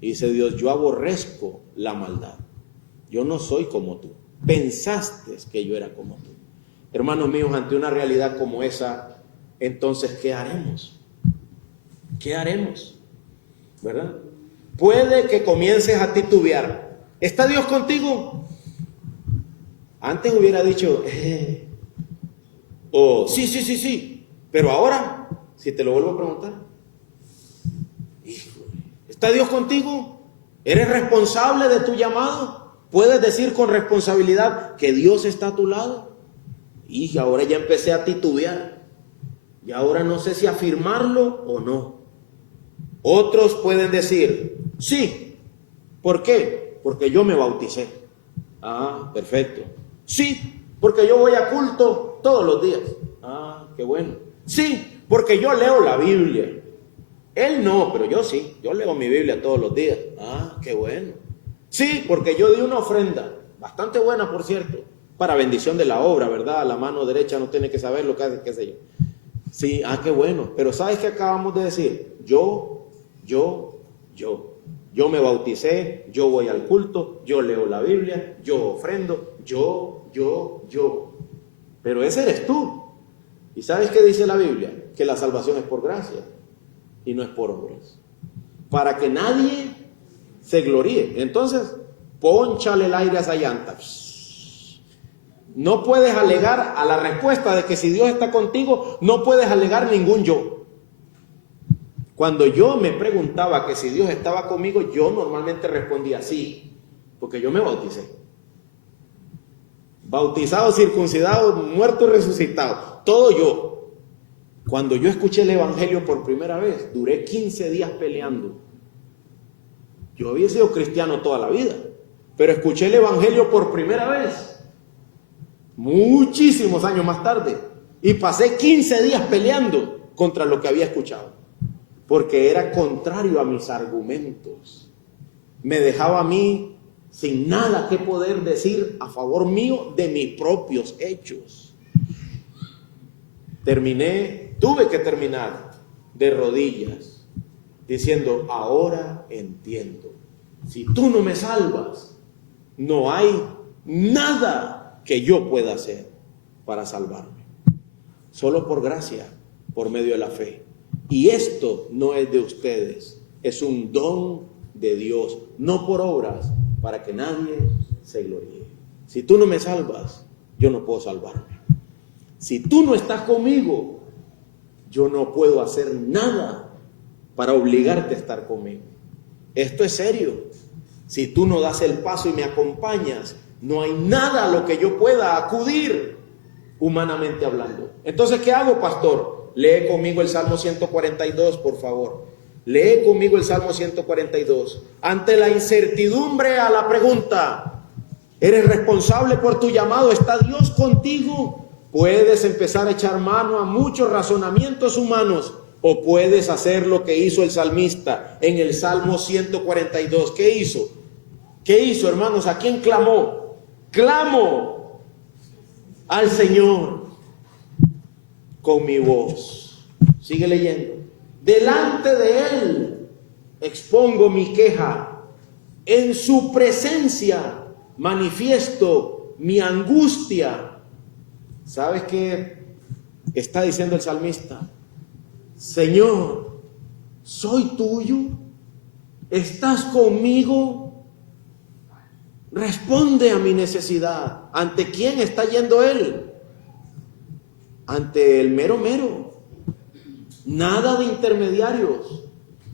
Y dice Dios, yo aborrezco la maldad. Yo no soy como tú. Pensaste que yo era como tú. Hermanos míos, ante una realidad como esa, entonces, ¿qué haremos? ¿Qué haremos? ¿Verdad? Puede que comiences a titubear. ¿Está Dios contigo? Antes hubiera dicho, sí, pero ahora, Si te lo vuelvo a preguntar. Híjole, ¿está Dios contigo? ¿Eres responsable de tu llamado? ¿Puedes decir con responsabilidad que Dios está a tu lado? Y ahora ya empecé a titubear. Y ahora no sé si afirmarlo o no. Otros pueden decir, sí. ¿Por qué? Porque yo me bauticé. Ah, perfecto. Sí, porque yo voy a culto todos los días. Ah, qué bueno. Sí, porque yo leo la Biblia. Él no, pero yo sí. Yo leo mi Biblia todos los días. Ah, qué bueno. Sí, porque yo di una ofrenda, bastante buena por cierto, para bendición de la obra, ¿verdad? La mano derecha no tiene que saber lo que hace, qué sé yo. Sí, ah, qué bueno. Pero ¿sabes qué acabamos de decir? Yo me bauticé, yo voy al culto, yo leo la Biblia, yo ofrendo, yo. Pero ese eres tú. ¿Y sabes qué dice la Biblia? Que la salvación es por gracia y no es por obras. Para que nadie se gloríe. Entonces, pónchale el aire a esa llanta. No puedes alegar a la respuesta de que si Dios está contigo, no puedes alegar ningún yo. Cuando yo me preguntaba que si Dios estaba conmigo, yo normalmente respondía sí, porque yo me bauticé. Bautizado, circuncidado, muerto y resucitado. Todo yo. Cuando yo escuché el evangelio por primera vez, duré 15 días peleando. Yo había sido cristiano toda la vida, pero escuché el evangelio por primera vez, muchísimos años más tarde, y pasé 15 días peleando contra lo que había escuchado, porque era contrario a mis argumentos. Me dejaba a mí sin nada que poder decir a favor mío de mis propios hechos. Tuve que terminar de rodillas, diciendo, ahora entiendo. Si tú no me salvas, no hay nada que yo pueda hacer para salvarme. Solo por gracia, por medio de la fe. Y esto no es de ustedes, es un don de Dios, no por obras, para que nadie se gloríe. Si tú no me salvas, yo no puedo salvarme. Si tú no estás conmigo, yo no puedo hacer nada para obligarte a estar conmigo. Esto es serio. Si tú no das el paso y me acompañas, no hay nada a lo que yo pueda acudir, humanamente hablando. Entonces, ¿qué hago, pastor? Lee conmigo el Salmo 142, por favor. Lee conmigo el Salmo 142. Ante la incertidumbre a la pregunta, ¿eres responsable por tu llamado? ¿Está Dios contigo? Puedes empezar a echar mano a muchos razonamientos humanos, o puedes hacer lo que hizo el salmista en el Salmo 142. ¿Qué hizo? ¿Qué hizo, hermanos? ¿A quién clamó? Clamo al Señor con mi voz. Sigue leyendo. Delante de Él expongo mi queja. En su presencia manifiesto mi angustia. ¿Sabes qué está diciendo el salmista? Señor, ¿soy tuyo? ¿Estás conmigo? Responde a mi necesidad. ¿Ante quién está yendo él? Ante el mero. Nada de intermediarios.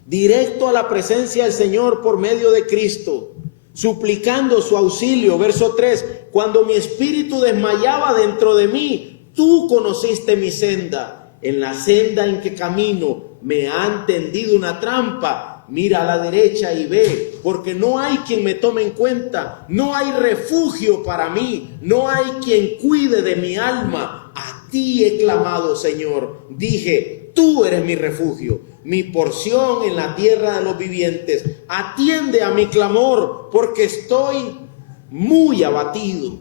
Directo a la presencia del Señor por medio de Cristo, suplicando su auxilio. Verso 3. Cuando mi espíritu desmayaba dentro de mí, tú conociste mi senda. En la senda en que camino me han tendido una trampa. Mira a la derecha y ve, porque no hay quien me tome en cuenta. No hay refugio para mí. No hay quien cuide de mi alma. A ti he clamado, Señor. Dije, tú eres mi refugio, mi porción en la tierra de los vivientes. Atiende a mi clamor, porque estoy muy abatido.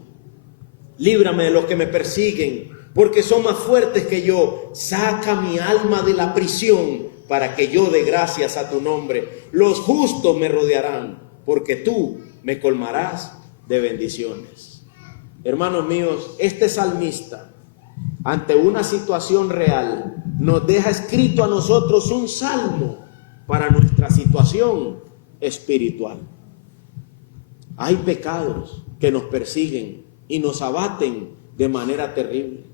Líbrame de los que me persiguen, porque son más fuertes que yo. Saca mi alma de la prisión, para que yo dé gracias a tu nombre. Los justos me rodearán, porque tú me colmarás de bendiciones. Hermanos míos, este salmista, ante una situación real, nos deja escrito a nosotros un salmo para nuestra situación espiritual. Hay pecados que nos persiguen y nos abaten de manera terrible.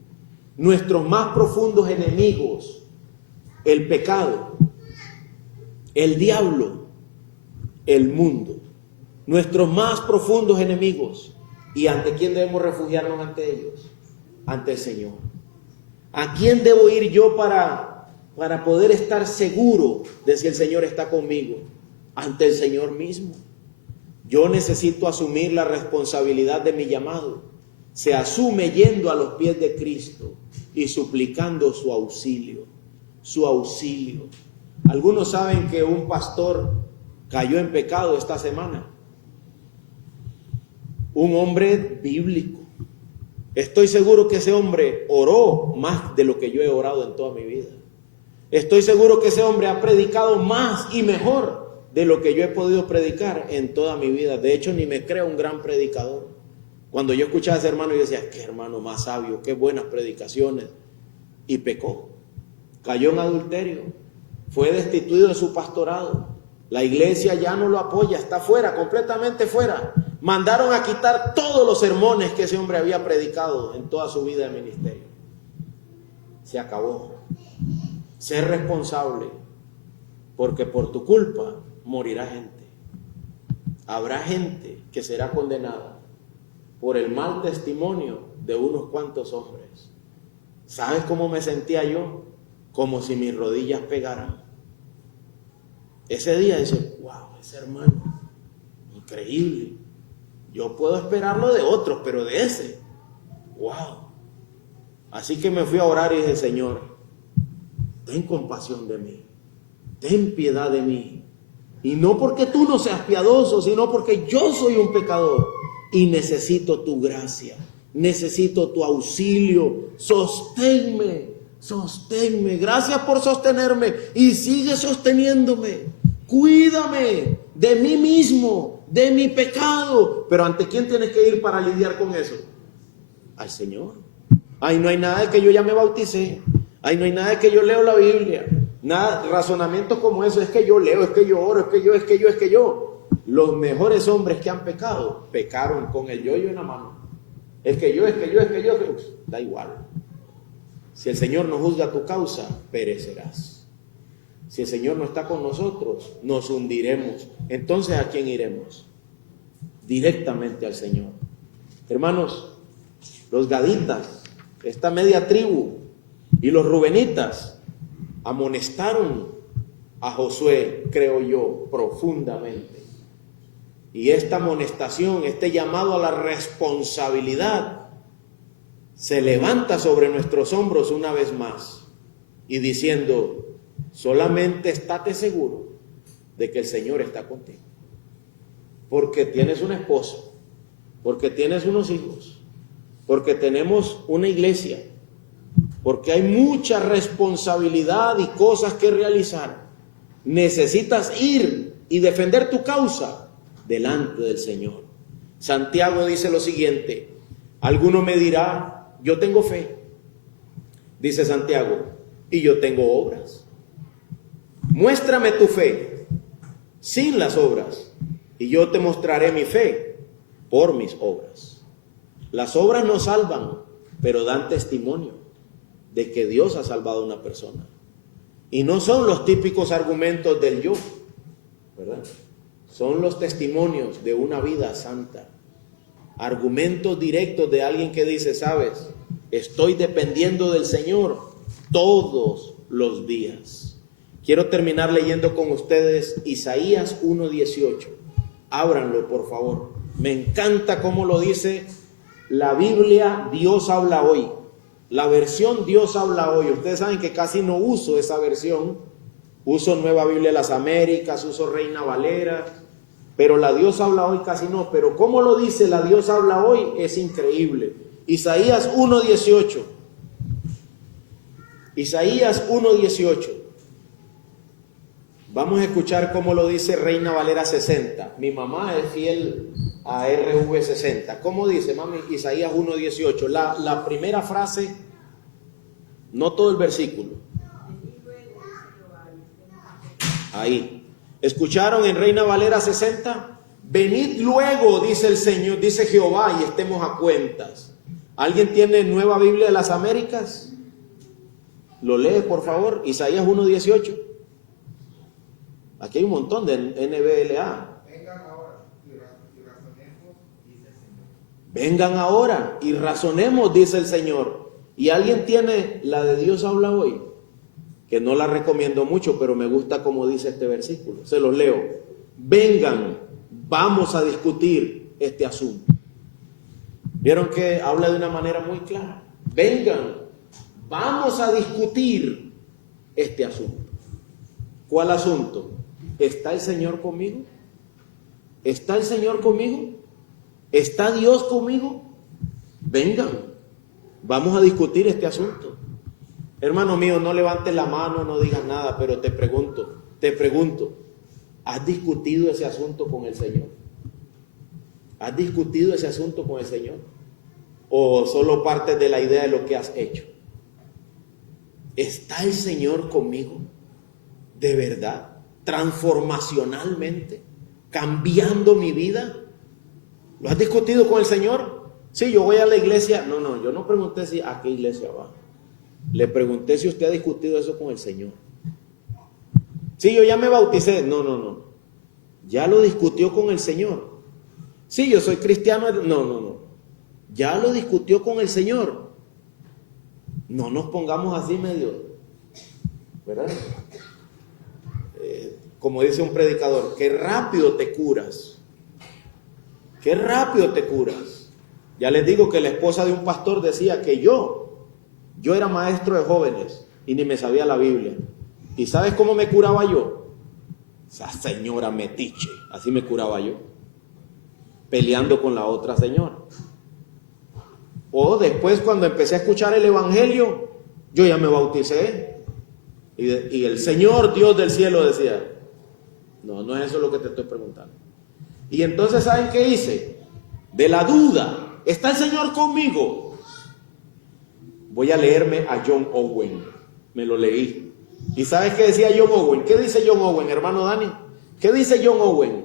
Nuestros más profundos enemigos el pecado, el diablo, el mundo, nuestros más profundos enemigos. ¿Y ante quién debemos refugiarnos ante ellos? Ante el Señor. ¿A quién debo ir yo para poder estar seguro de si el Señor está conmigo? Ante el Señor mismo. Yo necesito asumir la responsabilidad de mi llamado. Se asume yendo a los pies de Cristo y suplicando su auxilio. Su auxilio. Algunos saben que un pastor cayó en pecado esta semana. Un hombre bíblico. Estoy seguro que ese hombre oró más de lo que yo he orado en toda mi vida. Estoy seguro que ese hombre ha predicado más y mejor de lo que yo he podido predicar en toda mi vida. De hecho, ni me creo un gran predicador. Cuando yo escuchaba a ese hermano, yo decía, qué hermano más sabio, qué buenas predicaciones. Y pecó. Cayó en adulterio. Fue destituido de su pastorado. La iglesia ya no lo apoya, está fuera, completamente fuera. Mandaron a quitar todos los sermones que ese hombre había predicado en toda su vida de ministerio. Se acabó. Ser responsable, porque por tu culpa morirá gente. Habrá gente que será condenada por el mal testimonio de unos cuantos hombres. ¿Sabes cómo me sentía yo? Como si mis rodillas pegaran. Ese día dice, wow, ese hermano, increíble. Yo puedo esperarlo de otros, pero de ese, wow. Así que me fui a orar y dije, Señor, ten compasión de mí, ten piedad de mí. Y no porque tú no seas piadoso, sino porque yo soy un pecador y necesito tu gracia, necesito tu auxilio. Sosténme, sosténme. Gracias por sostenerme y sigue sosteniéndome. Cuídame de mí mismo, de mi pecado. Pero ¿ante quién tienes que ir para lidiar con eso? Al Señor. Ay, no hay nada de que yo ya me bauticé. Ay, no hay nada de que yo leo la Biblia. Nada, razonamientos como eso. Es que yo leo, es que yo oro, es que yo. Los mejores hombres que han pecado, pecaron con el yo-yo en la mano. Es que yo. Da igual. Si el Señor no juzga tu causa, perecerás. Si el Señor no está con nosotros, nos hundiremos. Entonces, ¿a quién iremos? Directamente al Señor. Hermanos, los gaditas, esta media tribu, y los rubenitas amonestaron a Josué, creo yo, profundamente. Y esta amonestación, este llamado a la responsabilidad, se levanta sobre nuestros hombros una vez más y diciendo, solamente estate seguro de que el Señor está contigo. Porque tienes un esposo, porque tienes unos hijos, porque tenemos una iglesia, porque hay mucha responsabilidad y cosas que realizar. Necesitas ir y defender tu causa delante del Señor. Santiago dice lo siguiente, alguno me dirá, yo tengo fe, dice Santiago, y yo tengo obras. Muéstrame tu fe sin las obras, y yo te mostraré mi fe por mis obras. Las obras no salvan, pero dan testimonio de que Dios ha salvado a una persona. Y no son los típicos argumentos del yo, ¿verdad? Son los testimonios de una vida santa. Argumentos directos de alguien que dice, sabes, estoy dependiendo del Señor todos los días. Quiero terminar leyendo con ustedes Isaías 1:18. Ábranlo, por favor. Me encanta cómo lo dice la Biblia Dios habla hoy. La versión Dios habla hoy. Ustedes saben que casi no uso esa versión. Uso Nueva Biblia de las Américas, uso Reina Valera. Pero la Dios habla hoy casi no. Pero cómo lo dice la Dios habla hoy es increíble. Isaías 1:18. Isaías 1:18. Vamos a escuchar cómo lo dice Reina Valera 60. Mi mamá es fiel a RV 60. ¿Cómo dice, mami? Isaías 1:18. La primera frase, no todo el versículo. Ahí. ¿Escucharon en Reina Valera 60? Venid luego, dice el Señor, dice Jehová, y estemos a cuentas. ¿Alguien tiene Nueva Biblia de las Américas? ¿Lo lee, por favor? Isaías 1:18. Aquí hay un montón de NBLA. Vengan ahora y razonemos, dice el Señor. ¿Y alguien tiene la de Dios habla hoy? Que no la recomiendo mucho, pero me gusta como dice este versículo. Se los leo. Vengan, vamos a discutir este asunto. ¿Vieron que habla de una manera muy clara? Vengan, vamos a discutir este asunto. ¿Cuál asunto? ¿Está el Señor conmigo? ¿Está el Señor conmigo? ¿Está Dios conmigo? Vengan, vamos a discutir este asunto. Hermano mío, no levantes la mano, no digas nada, pero te pregunto, ¿has discutido ese asunto con el Señor? ¿Has discutido ese asunto con el Señor? ¿O solo partes de la idea de lo que has hecho? ¿Está el Señor conmigo? ¿De verdad? ¿Transformacionalmente? ¿Cambiando mi vida? ¿Lo has discutido con el Señor? Sí, yo voy a la iglesia. No, yo no pregunté si a qué iglesia va. Le pregunté si usted ha discutido eso con el Señor. Sí, yo ya me bauticé. No. Ya lo discutió con el Señor. Sí, yo soy cristiano. No. Ya lo discutió con el Señor. No nos pongamos así medio, ¿verdad? Como dice un predicador, qué rápido te curas. Qué rápido te curas. Ya les digo que la esposa de un pastor decía que yo era maestro de jóvenes y ni me sabía la Biblia. ¿Y sabes cómo me curaba yo? Esa señora metiche, así me curaba yo, peleando con la otra señora. O después, cuando empecé a escuchar el evangelio, yo ya me bauticé y el Señor Dios del cielo decía, no es eso lo que te estoy preguntando. Y entonces, ¿saben qué hice? De la duda, ¿está el Señor conmigo? Voy a leerme a John Owen. Me lo leí. ¿Y sabes qué decía John Owen? ¿Qué dice John Owen, hermano Dani? ¿Qué dice John Owen?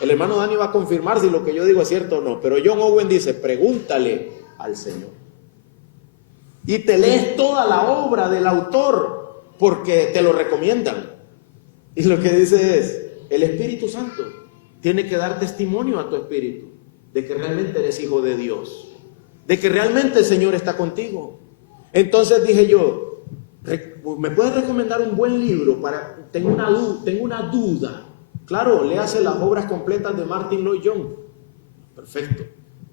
El hermano Dani va a confirmar si lo que yo digo es cierto o no. Pero John Owen dice, pregúntale al Señor. Y te lees toda la obra del autor porque te lo recomiendan. Y lo que dice es, el Espíritu Santo tiene que dar testimonio a tu espíritu de que realmente eres hijo de Dios, de que realmente el Señor está contigo. Entonces dije yo, ¿me puedes recomendar un buen libro? Tengo una duda. Claro, léase las obras completas de Martin Lloyd-Jones. Perfecto.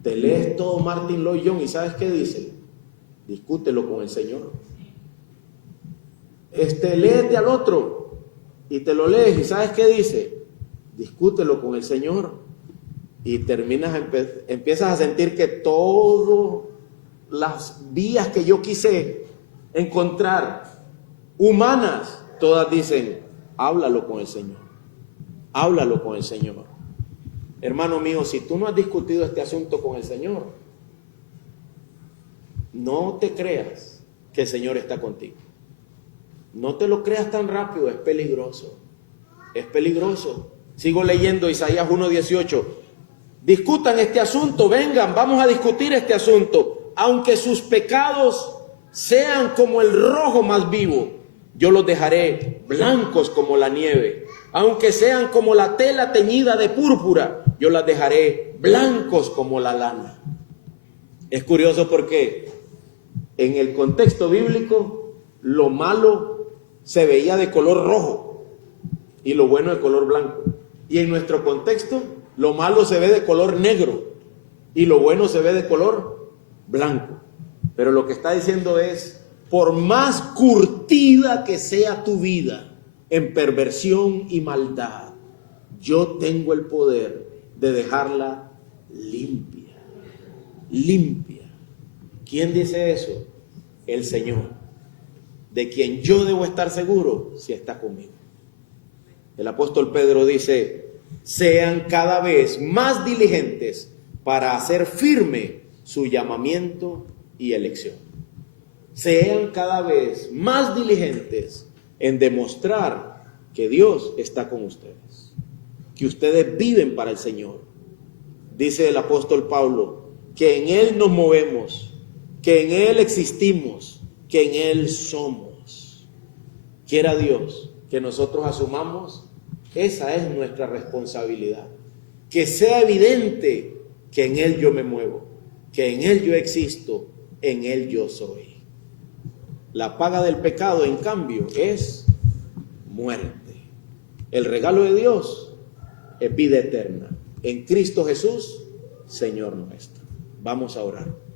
Te lees todo Martin Lloyd-Jones y ¿sabes qué dice? Discútelo con el Señor. Léete al otro y te lo lees y ¿sabes qué dice? Discútelo con el Señor y empiezas a sentir que todas las vías que yo quise encontrar, humanas, todas dicen, háblalo con el Señor, háblalo con el Señor. Hermano mío, si tú no has discutido este asunto con el Señor, no te creas que el Señor está contigo. No te lo creas tan rápido, es peligroso, es peligroso. Sigo leyendo Isaías 1:18. Discutan este asunto, vengan, vamos a discutir este asunto. Aunque sus pecados sean como el rojo más vivo, yo los dejaré blancos como la nieve. Aunque sean como la tela teñida de púrpura, yo las dejaré blancos como la lana. Es curioso porque en el contexto bíblico, lo malo se veía de color rojo y lo bueno de color blanco. Y en nuestro contexto, lo malo se ve de color negro y lo bueno se ve de color blanco. Pero lo que está diciendo es, por más curtida que sea tu vida en perversión y maldad, yo tengo el poder de dejarla limpia. Limpia. ¿Quién dice eso? El Señor, de quien yo debo estar seguro si está conmigo. El apóstol Pedro dice, sean cada vez más diligentes para hacer firme su llamamiento y elección. Sean cada vez más diligentes en demostrar que Dios está con ustedes, que ustedes viven para el Señor. Dice el apóstol Pablo, que en Él nos movemos, que en Él existimos, que en Él somos. Quiera Dios que nosotros asumamos, esa es nuestra responsabilidad. Que sea evidente que en Él yo me muevo, que en Él yo existo, en Él yo soy. La paga del pecado, en cambio, es muerte. El regalo de Dios es vida eterna en Cristo Jesús, Señor nuestro. Vamos a orar.